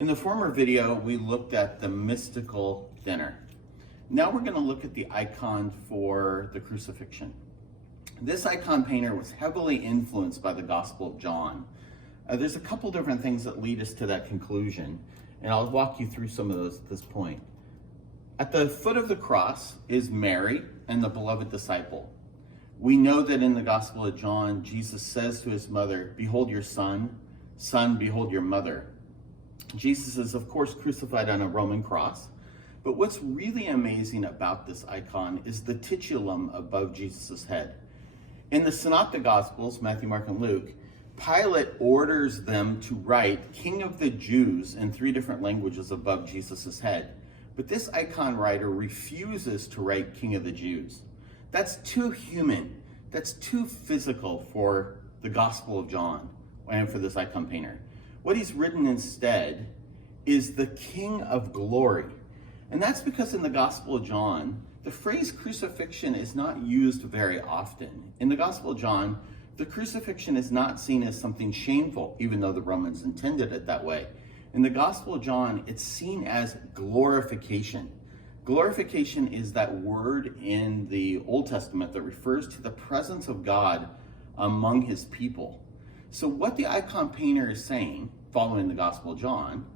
In the former video, we looked at the mystical dinner. Now we're going to look at the icon for the crucifixion. This icon painter was heavily influenced by the Gospel of John. There's a couple different things that lead us to that conclusion, and I'll walk you through some of those at this point. At the foot of the cross is Mary and the beloved disciple. We know that in the Gospel of John, Jesus says to his mother, "Behold your son, son, behold your mother." Jesus is, of course, crucified on a Roman cross, but what's really amazing about this icon is the titulum above Jesus' head. In the Synoptic Gospels, Matthew, Mark, and Luke, Pilate orders them to write King of the Jews in 3 different languages above Jesus' head, but this icon writer refuses to write King of the Jews. That's too human, that's too physical for the Gospel of John and for this icon painter. What he's written instead is the King of Glory. And that's because in the Gospel of John, the phrase crucifixion is not used very often. In the Gospel of John, the crucifixion is not seen as something shameful, even though the Romans intended it that way. In the Gospel of John, it's seen as glorification. Glorification is that word in the Old Testament that refers to the presence of God among his people. So what the icon painter is saying, following the Gospel of John,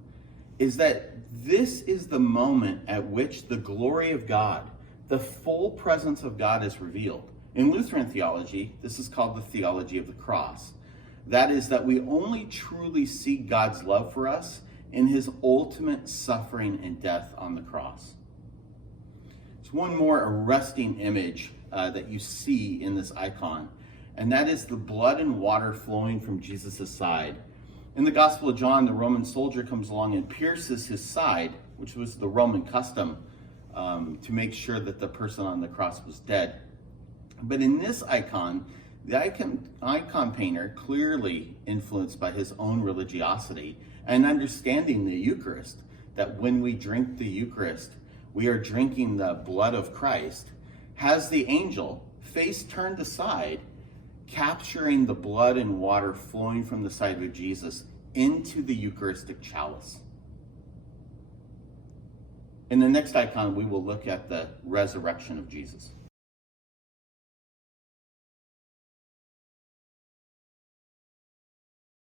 is that this is the moment at which the glory of God, the full presence of God, is revealed. In Lutheran theology, this is called the theology of the cross. That is, that we only truly see God's love for us in his ultimate suffering and death on the cross. There's one more arresting image that you see in this icon, and that is the blood and water flowing from Jesus' side. In the Gospel of John, the Roman soldier comes along and pierces his side, which was the Roman custom to make sure that the person on the cross was dead. But in this icon, the icon painter, clearly influenced by his own religiosity and understanding the Eucharist, that when we drink the Eucharist, we are drinking the blood of Christ, has the angel, face turned aside, capturing the blood and water flowing from the side of Jesus into the Eucharistic chalice. In the next icon, we will look at the resurrection of Jesus.